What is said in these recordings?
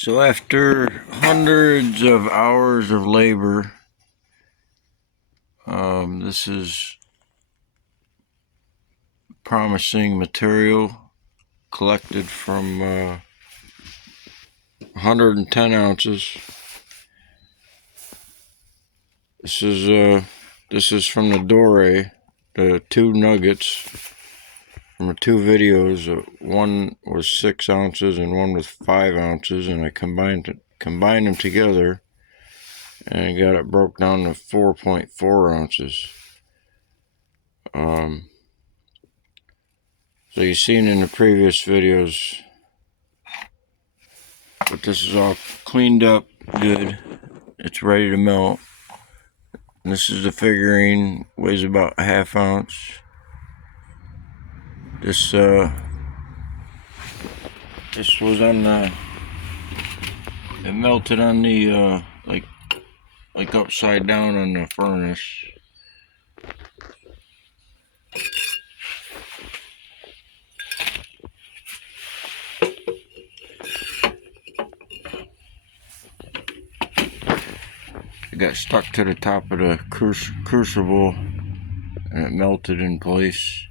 So after hundreds of hours of labor, this is promising material collected from 110 ounces. This is from the Dore, the two nuggets from the two videos. One was 6 ounces and one was 5 ounces, and I combined them together and got it broke down to 4.4 ounces. So you've seen in the previous videos, but this is all cleaned up good. It's ready to melt. And this is the figurine, weighs about a ½ ounce. This was on the, it melted on the like upside down on the furnace. It got stuck to the top of the crucible and it melted in place.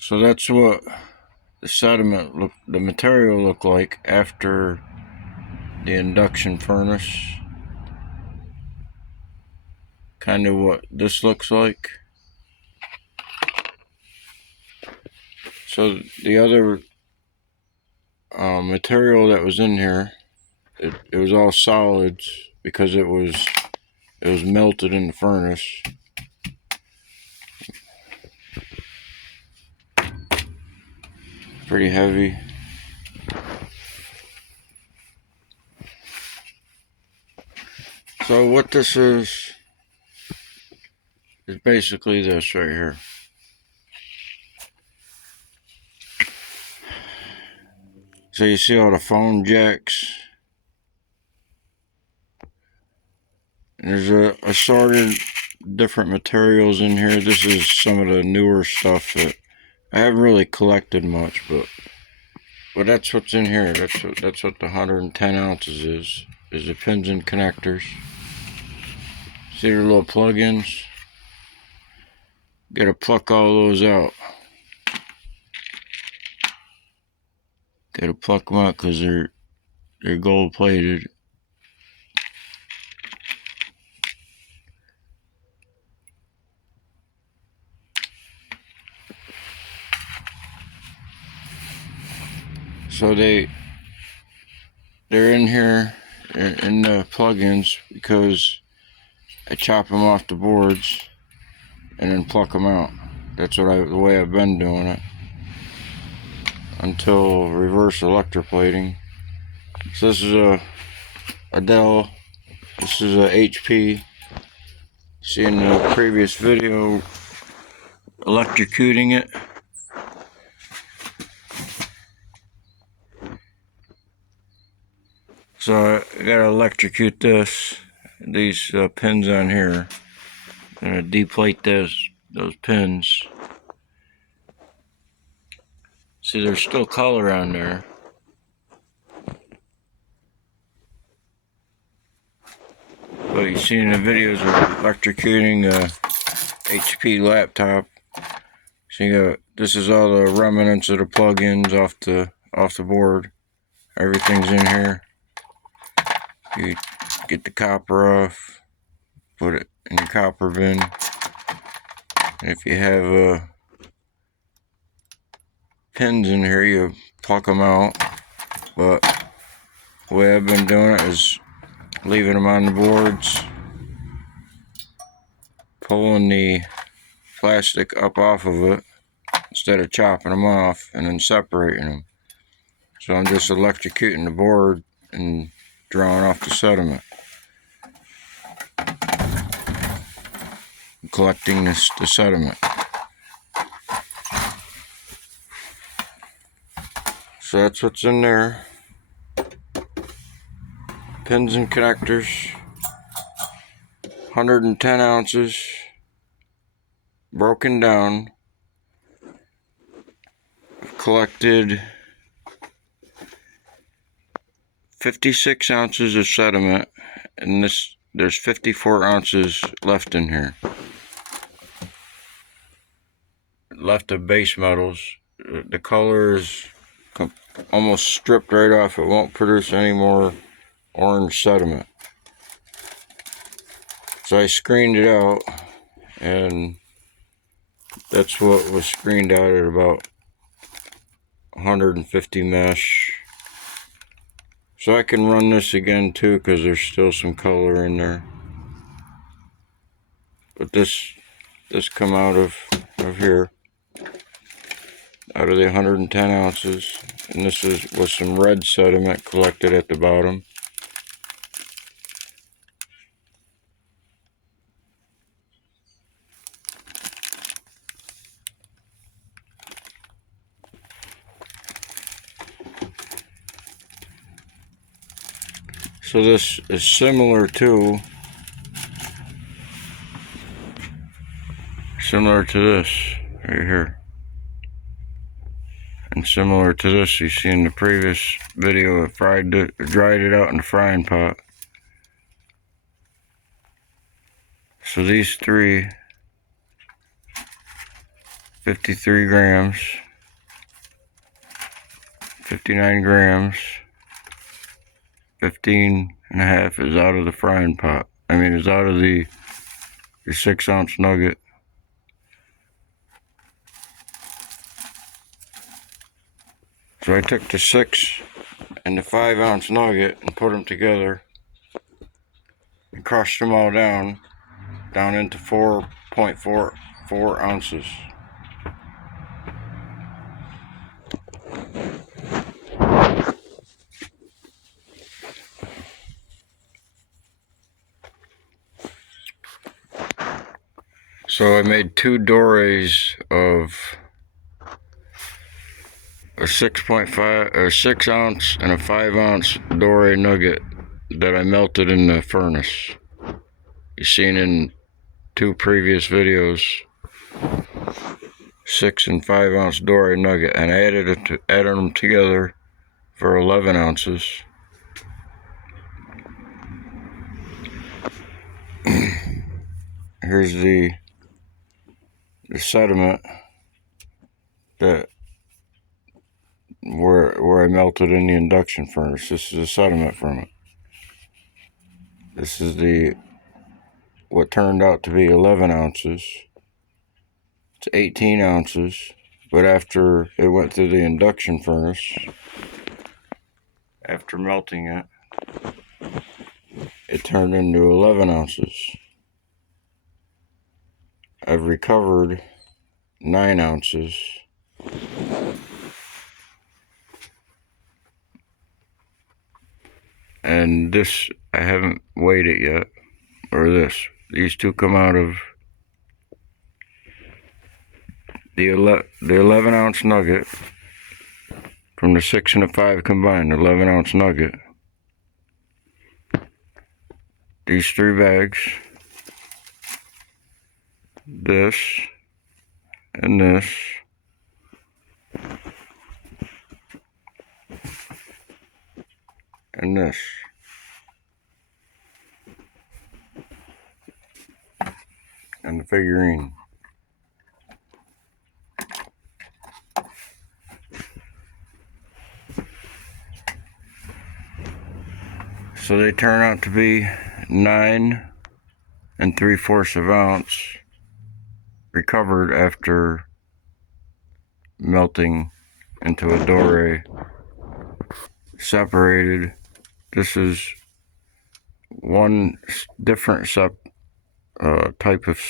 So that's what the material looked like after the induction furnace. Kind of what this looks like. So the other material that was in here, it was all solids because it was melted in the furnace. Pretty heavy. So what this is basically this right here. So you see all the phone jacks. And there's a assorted different materials in here. This is some of the newer stuff that I haven't really collected much, but that's what's in here. That's what the 110 ounces is the pins and connectors. See your little plug-ins? Gotta pluck all those out. Gotta pluck them out because they're gold plated. So they're in here in the plug-ins because I chop them off the boards and then pluck them out. That's the way I've been doing it until reverse electroplating. So this is a Dell. This is a HP. See in the previous video, electrocuting it. So I gotta electrocute these pins on here. I'm gonna deplate those pins. See, there's still color on there. But you see in the videos of electrocuting a HP laptop. So you got, this is all the remnants of the plug-ins off the board. Everything's in here. You get the copper off, put it in your copper bin. And if you have pins in here, you pluck them out. But the way I've been doing it is leaving them on the boards, pulling the plastic up off of it instead of chopping them off and then separating them. So I'm just electrocuting the board and drawing off the sediment, collecting the sediment. So that's what's in there. Pins and connectors, 110 ounces, broken down. collected 56 ounces of sediment, and there's 54 ounces left in here. Left of base metals. The color is almost stripped right off. It won't produce any more orange sediment. So I screened it out, and that's what was screened out at about 150 mesh. So I can run this again too, because there's still some color in there. But this come out of here, out of the 110 ounces, and this was some red sediment collected at the bottom. So this is similar to this right here, and similar to this you see in the previous video. I dried it out in the frying pot. So these three, 53 grams, 59 grams, 15 and a half is out of the frying pot. Is out of the 6 ounce nugget. So I took the 6 and the 5 ounce nugget and put them together and crushed them all down into 4.44 ounces. So I made 2 dorays of a 6 ounce and a 5 ounce doré nugget that I melted in the furnace. You've seen in 2 previous videos, 6 and 5 ounce doré nugget, and I added them together for 11 ounces. Here's the sediment that where I melted in the induction furnace. This is the sediment from it. This is what turned out to be 11 ounces. It's 18 ounces, but after it went through the induction furnace, after melting it, it turned into 11 ounces. I've recovered 9 ounces. And this, I haven't weighed it yet, or this. These two come out of the 11 ounce nugget from the 6 and the 5 combined, 11 ounce nugget. These 3 bags, this, and this, and this. And the figurine. So they turn out to be 9 3/4 ounce recovered after melting into a doré, separated. This is one different type of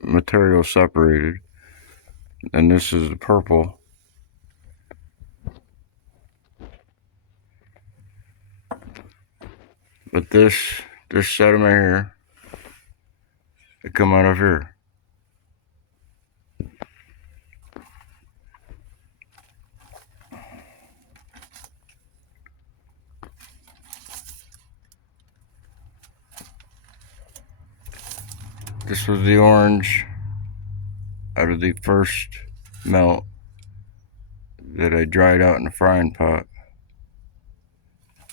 material separated, and this is the purple. But this sediment here, it come out of here. This was the orange out of the first melt. that I dried out in the frying pot.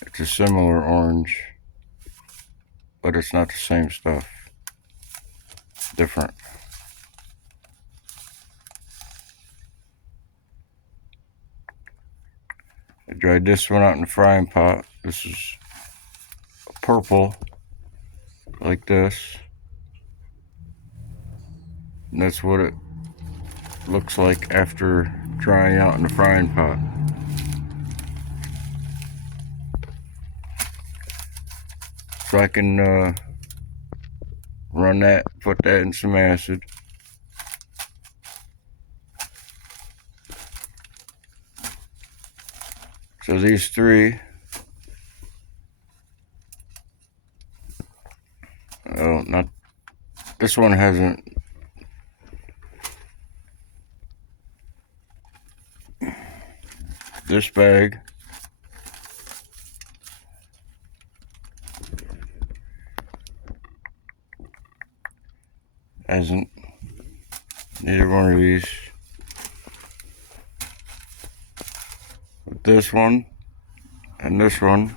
It's a similar orange, but it's not the same stuff. Different. I dried this one out in the frying pot. This is purple, like this. And that's what it looks like after drying out in the frying pot. So I can run that, put that in some acid. So these three, oh, not, this one hasn't, this bag hasn't, neither one of these. But this one, and this one,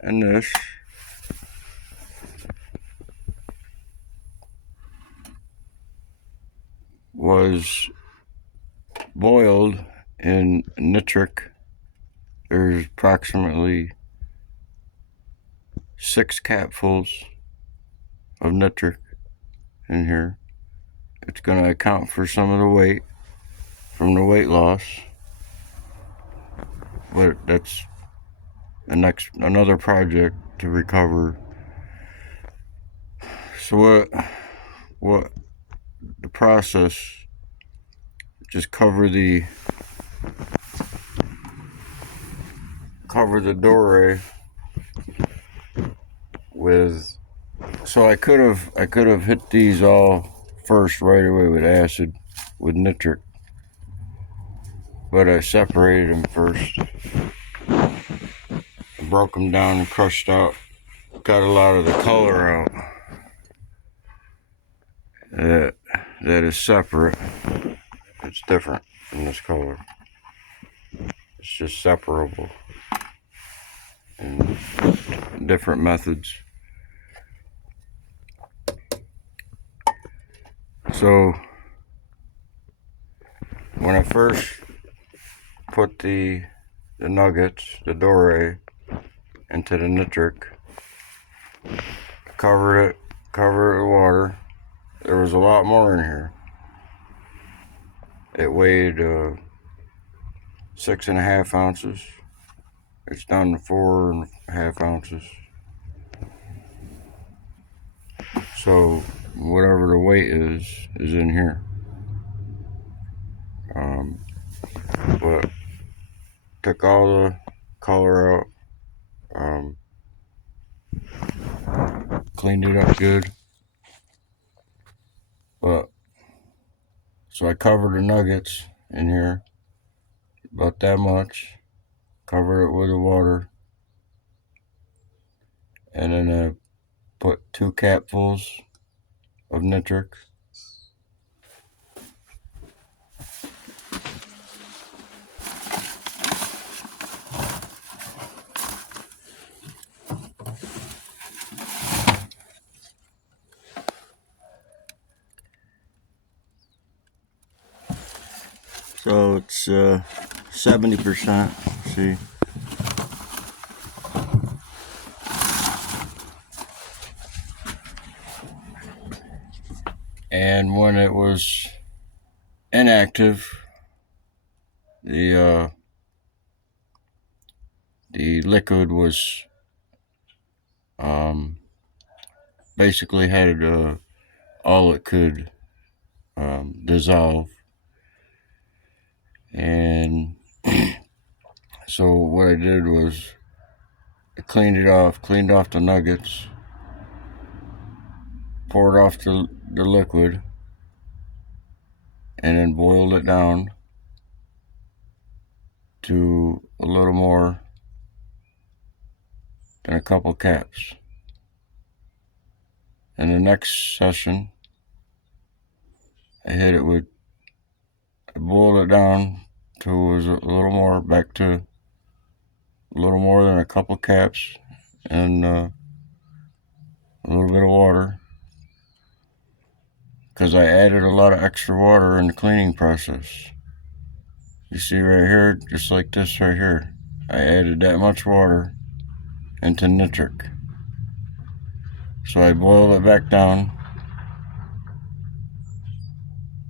and this was boiled in nitric. There's approximately 6 capfuls of nitric in here. It's going to account for some of the weight from the weight loss, but that's another project to recover. So what the process, just cover the doorway with, so I could have hit these all first right away with acid, with nitric, but I separated them first, broke them down and crushed out, got a lot of the color out that is separate. It's different from this color. It's just separable in different methods. So when I first put the nuggets, the doré, into the nitric, covered it with water, there was a lot more in here. It weighed 6.5 ounces. It's down to 4.5 ounces. So whatever the weight is in here. But took all the color out, cleaned it up good. But so I covered the nuggets in here, about that much. Cover it with the water, and then I put 2 capfuls of nitric. So it's 70%, see. And when it was inactive, the liquid was basically had all it could dissolve. And so what I did was I cleaned off the nuggets, poured off the liquid, and then boiled it down to a little more than a couple caps. And the next session, I boiled it down to was a little more, back to a little more than a couple caps and a little bit of water, because I added a lot of extra water in the cleaning process. You see right here, just like this right here, I added that much water into nitric. So I boiled it back down.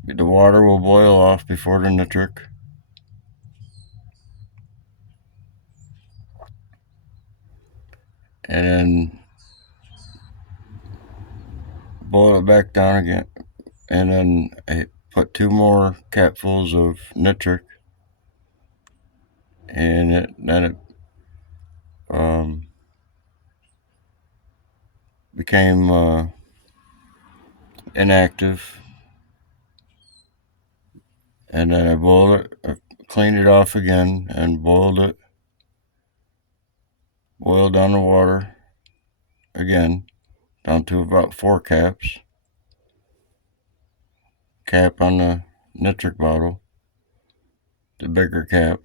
The water will boil off before the nitric. And then boil it back down again. And then I put 2 more capfuls of nitric. And then it became inactive. And then I boiled it, cleaned it off again, and boiled it. Boiled down the water again, down to about 4 caps. Cap on the nitric bottle, the bigger cap.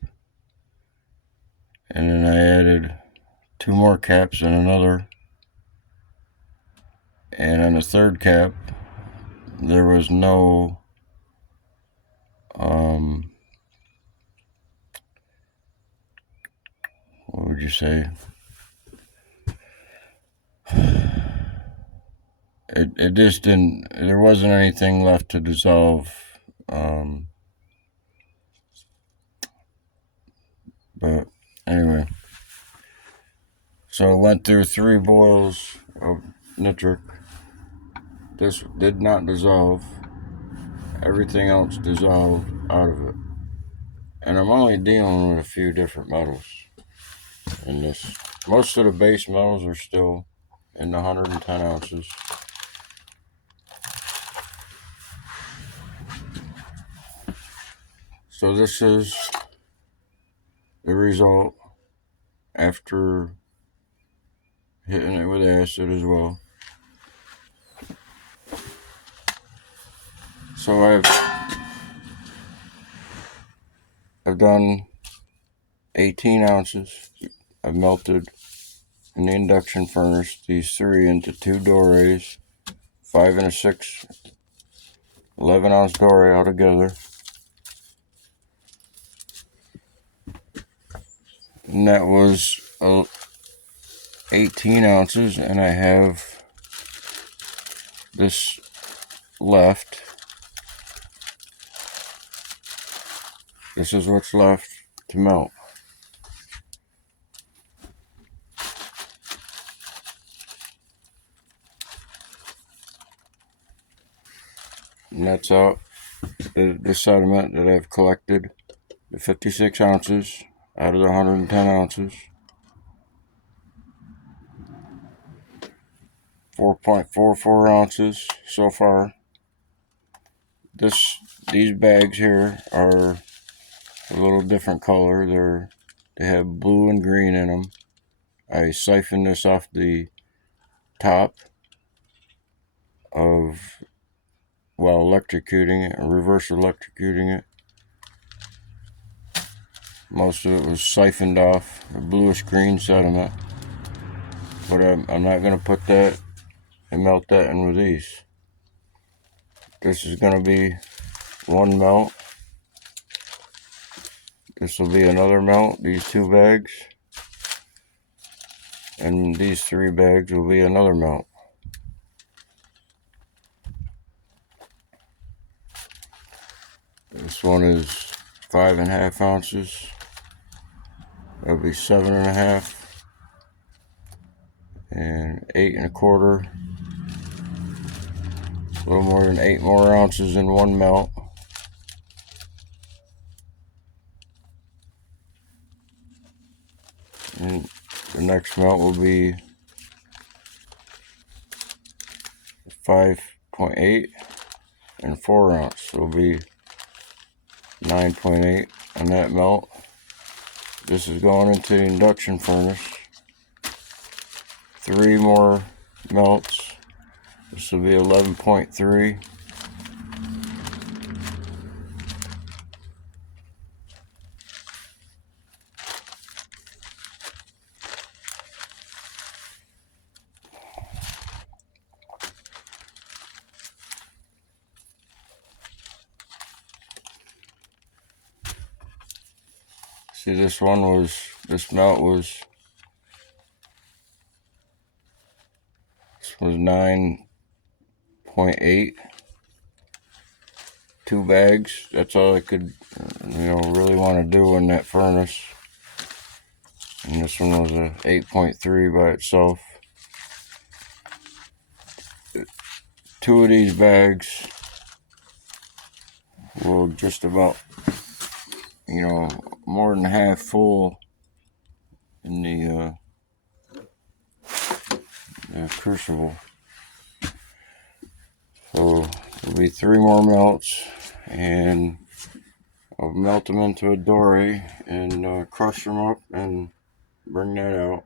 And then I added 2 more caps and another. And on the 3rd cap, there was no what would you say? It just didn't, there wasn't anything left to dissolve. But anyway, so it went through 3 boils of nitric. This did not dissolve. Everything else dissolved out of it. And I'm only dealing with a few different metals in this. Most of the base metals are still in the 110 ounces. So this is the result after hitting it with acid as well. So I've done 18 ounces. I've melted in the induction furnace these 3 into 2 dorés, 5 and a 6, 11 ounce doré altogether. And that was 18 ounces, and I have this left. This is what's left to melt. And that's out the sediment that I've collected, the 56 ounces out of the 110 ounces. 4.44 ounces so far. These bags here are a little different color. They have blue and green in them. I siphoned this off the top of, while electrocuting it, reverse electrocuting it. Most of it was siphoned off, a bluish green sediment. But I'm not going to put that and melt that in with these. This is going to be one melt. This will be another melt, these 2 bags. And these 3 bags will be another melt. This one is 5.5 ounces. That'll be 7.5. And 8.25. A little more than 8 more ounces in one melt. And the next melt will be 5.8 and 4 ounce. So it'll be 9.8 on that melt. This is going into the induction furnace. 3 more melts. This will be 11.3. See, this melt was 9.8. 2 bags. That's all I could, really want to do in that furnace. And this one was a 8.3 by itself. 2 of these bags will just about, more than half full in the crucible. So there'll be 3 more melts, and I'll melt them into a dory and crush them up and bring that out.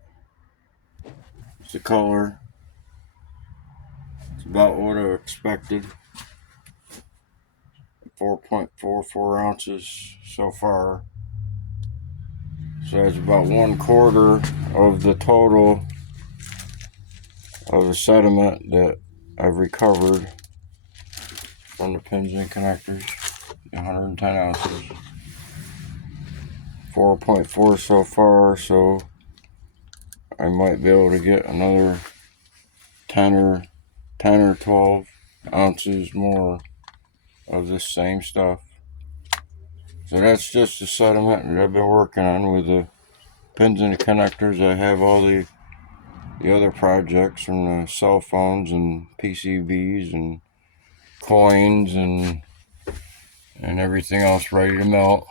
It's the color. It's about what I expected. 4.44 ounces so far. So that's about 1/4 of the total of the sediment that I've recovered from the pins and connectors. 110 ounces. 4.4 so far, so I might be able to get another 10 or 12 ounces more of this same stuff. So that's just the sediment that I've been working on with the pins and the connectors. I have all the other projects from the cell phones and PCBs and coins and everything else ready to melt.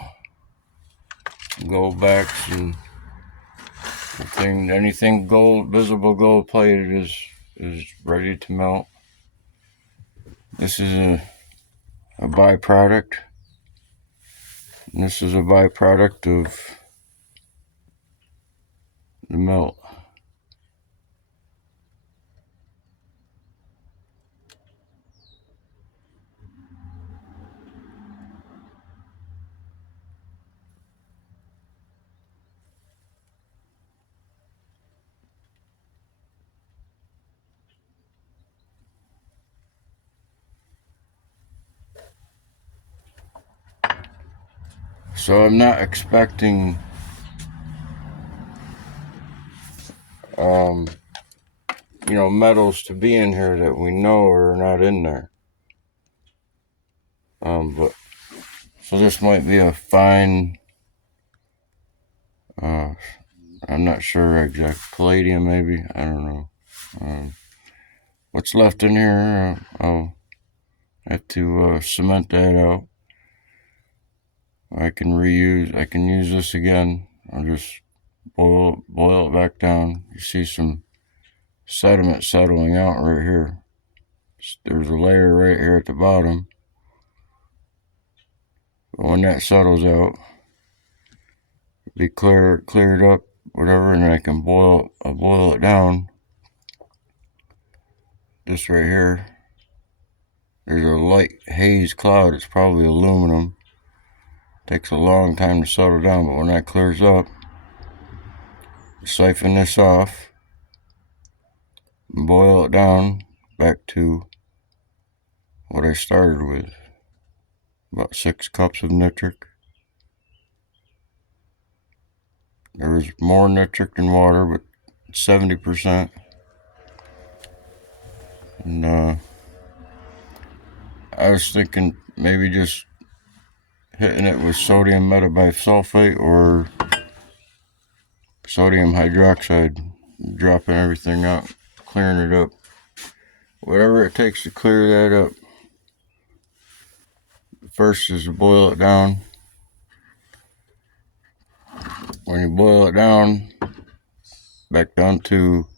Gold backs and anything gold, visible gold plated is ready to melt. This is a byproduct. And this is a byproduct of the melt. So I'm not expecting metals to be in here that we know are not in there. But so this might be a fine, I'm not sure exact, palladium maybe, I don't know. What's left in here, I'll have to cement that out. I can use this again. I'll just boil it back down. You see some sediment settling out right here. There's a layer right here at the bottom. But when that settles out, be cleared up, whatever, and I can boil it down. This right here, there's a light haze cloud. It's probably aluminum. Takes a long time to settle down, but when that clears up, siphon this off and boil it down back to what I started with. About 6 cups of nitric. There was more nitric in water, but 70%. And I was thinking maybe just hitting it with sodium metabisulfite or sodium hydroxide, dropping everything out, clearing it up. Whatever it takes to clear that up. First is to boil it down. When you boil it down, back down to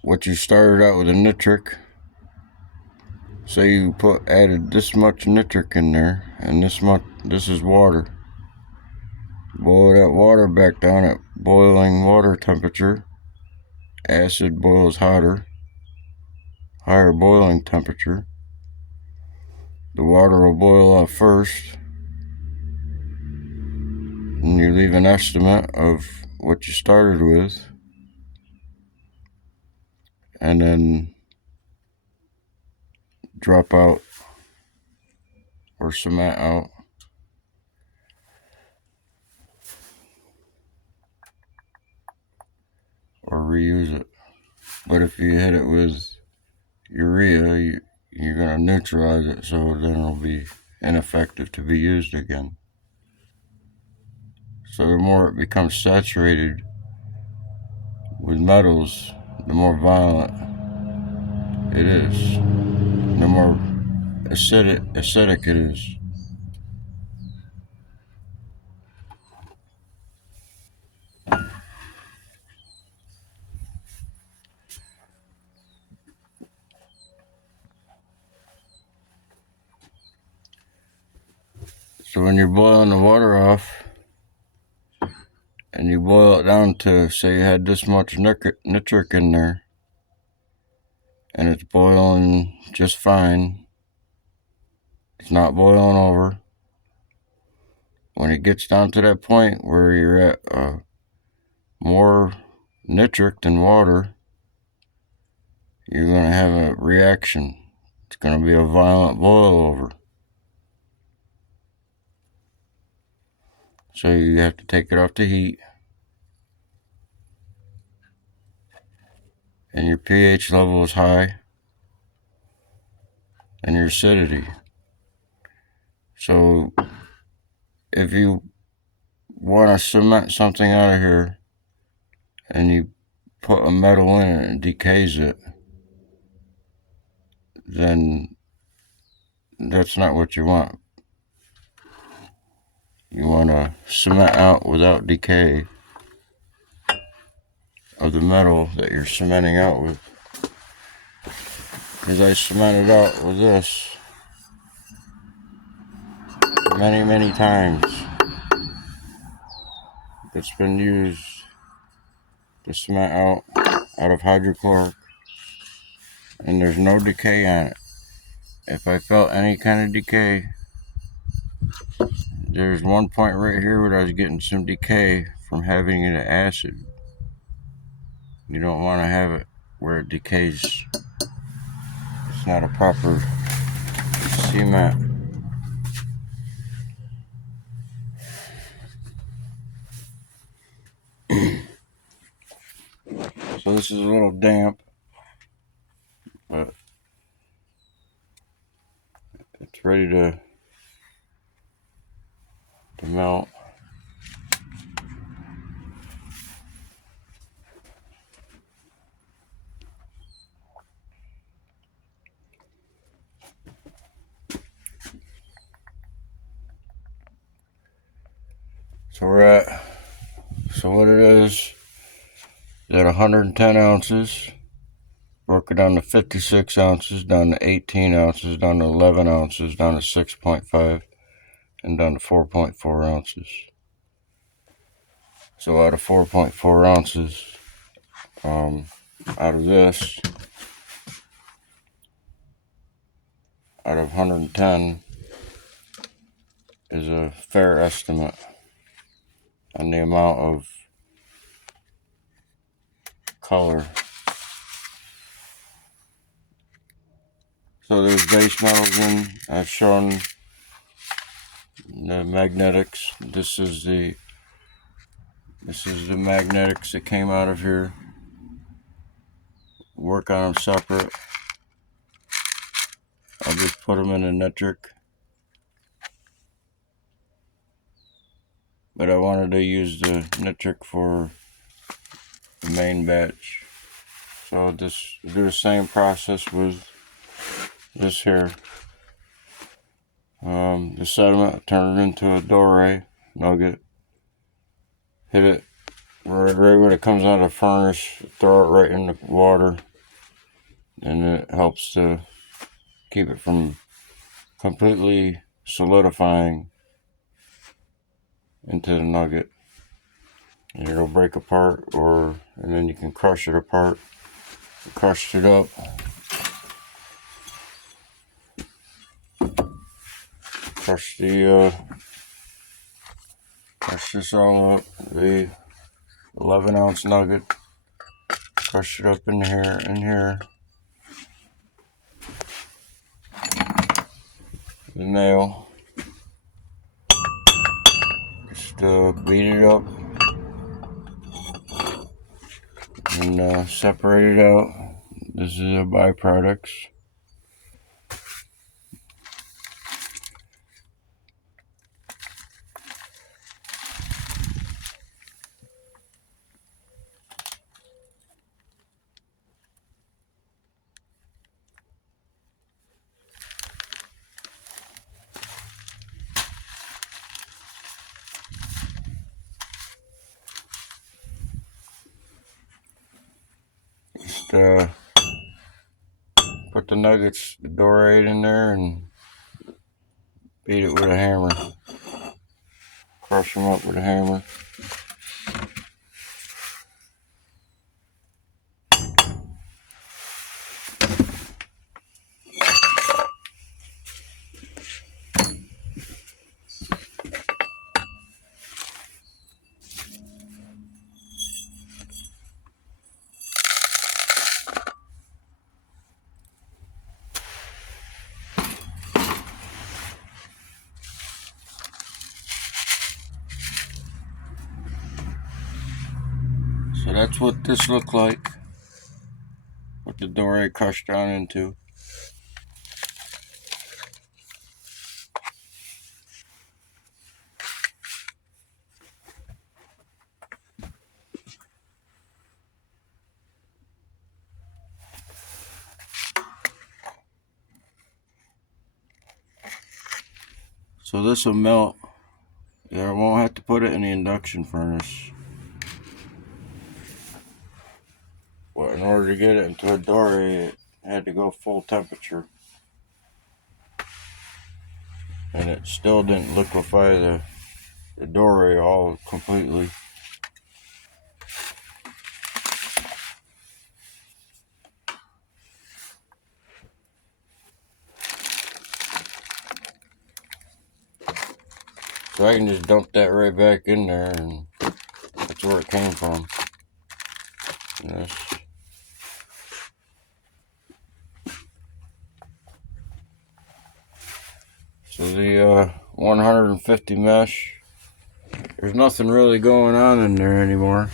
what you started out with a nitric. Say you added this much nitric in there, and this is water. Boil that water back down at boiling water temperature. Acid boils higher boiling temperature. The water will boil off first, and you leave an estimate of what you started with, and then drop out or cement out reuse it. But if you hit it with urea, you're going to neutralize it, so then it'll be ineffective to be used again. So the more it becomes saturated with metals, the more violent it is, the more acidic it is. So when you're boiling the water off, and you boil it down to, say you had this much nitric in there, and it's boiling just fine, it's not boiling over. When it gets down to that point where you're at more nitric than water, you're going to have a reaction. It's going to be a violent boil over. So you have to take it off the heat, and your pH level is high, and your acidity. So if you want to cement something out of here, and you put a metal in it and decays it, then that's not what you want. You want to cement out without decay of the metal that you're cementing out with. Because I cemented out with this many times. It's been used to cement out of hydrochloric, and there's no decay on it. If I felt any kind of decay, there's one point right here where I was getting some decay from having it acid. You don't want to have it where it decays. It's not a proper cement. So this is a little damp, but it's ready to melt. So what it is that 110 ounces, broke it down to 56 ounces, down to 18 ounces, down to 11 ounces, down to 6.5, and down to 4.4 ounces. So out of 4.4 ounces, out of this, out of 110, is a fair estimate on the amount of color. So there's base metals in. I've shown the magnetics. This is the magnetics that came out of here. Work on them separate. I'll just put them in a nitric. But I wanted to use the nitric for the main batch. So I'll just do the same process with this here. The sediment, turn it into a doré nugget. Hit it right when it comes out of the furnace, throw it right in the water, and it helps to keep it from completely solidifying into the nugget. And it'll break apart, and then you can crush it apart. Crushed it up. Crush this all up, the 11-ounce nugget. Crush it up in here. The nail. Just beat it up. and separate it out. This is a byproducts. Just put the nuggets, the Dorade in there, and beat it with a hammer. Crush them up with a hammer. So that's what this looked like. What the Dorade crushed down into. So this will melt. Yeah, I won't have to put it in the induction furnace. Well, in order to get it into a Dorade, it had to go full temperature. And it still didn't liquefy the Dorade all completely. So I can just dump that right back in there, and that's where it came from. Yes. So the 150 mesh, there's nothing really going on in there anymore.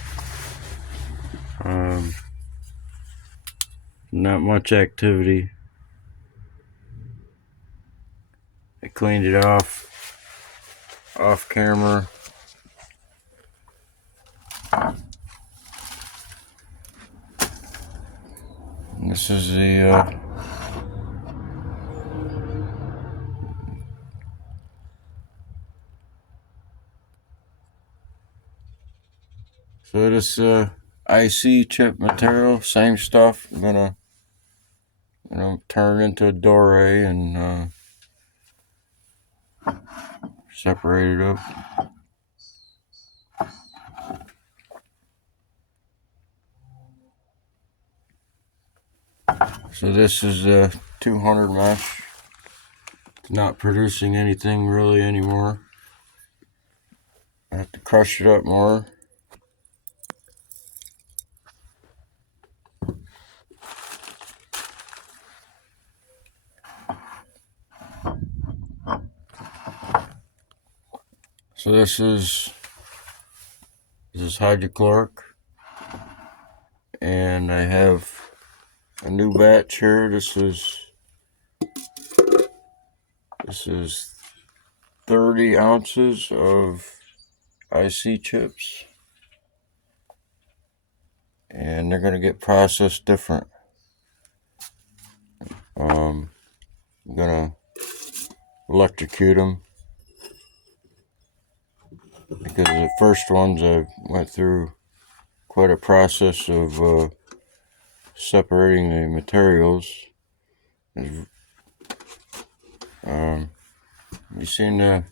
Not much activity. I cleaned it off camera. And this is the so this IC chip material, same stuff. I'm gonna turn it into a Dorade and separate it up. So this is a 200 mesh. It's not producing anything really anymore. I have to crush it up more. So this is hydrochloric, and I have a new batch here. This is 30 ounces of IC chips, and they're gonna get processed different. I'm gonna electrocute them, because the first ones I went through quite a process of separating the materials. You seen the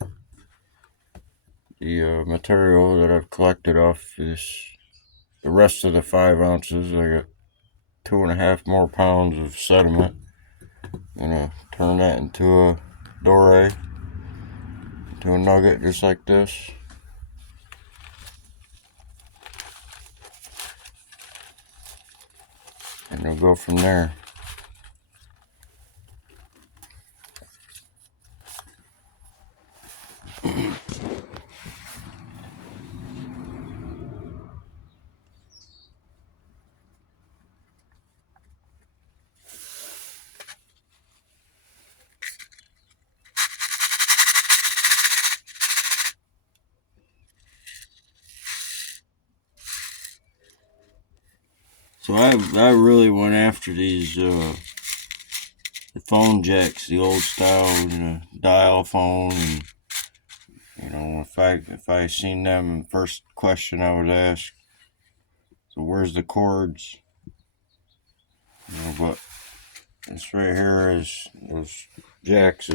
material that I've collected off this, the rest of the 5 ounces. I got 2.5 more pounds of sediment. I'm gonna turn that into a Dorade, into a nugget just like this. And we'll go from there. So I really went after these the phone jacks, the old style, dial phone, and if I seen them, first question I would ask, so where's the cords? But this right here is those jacks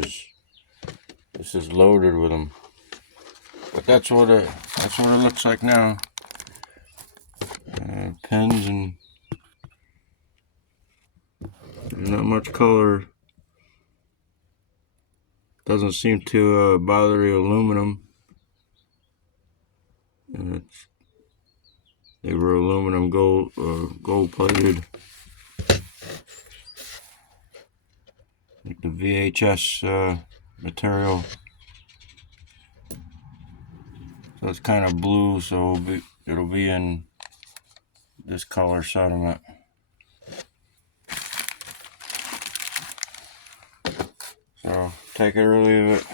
this is loaded with them. But that's what it looks like now. Pens and not much color. Doesn't seem to bother the aluminum. And they were aluminum gold plated. Like the VHS material. So it's kind of blue, so it'll be in this color sediment. So take it or leave it.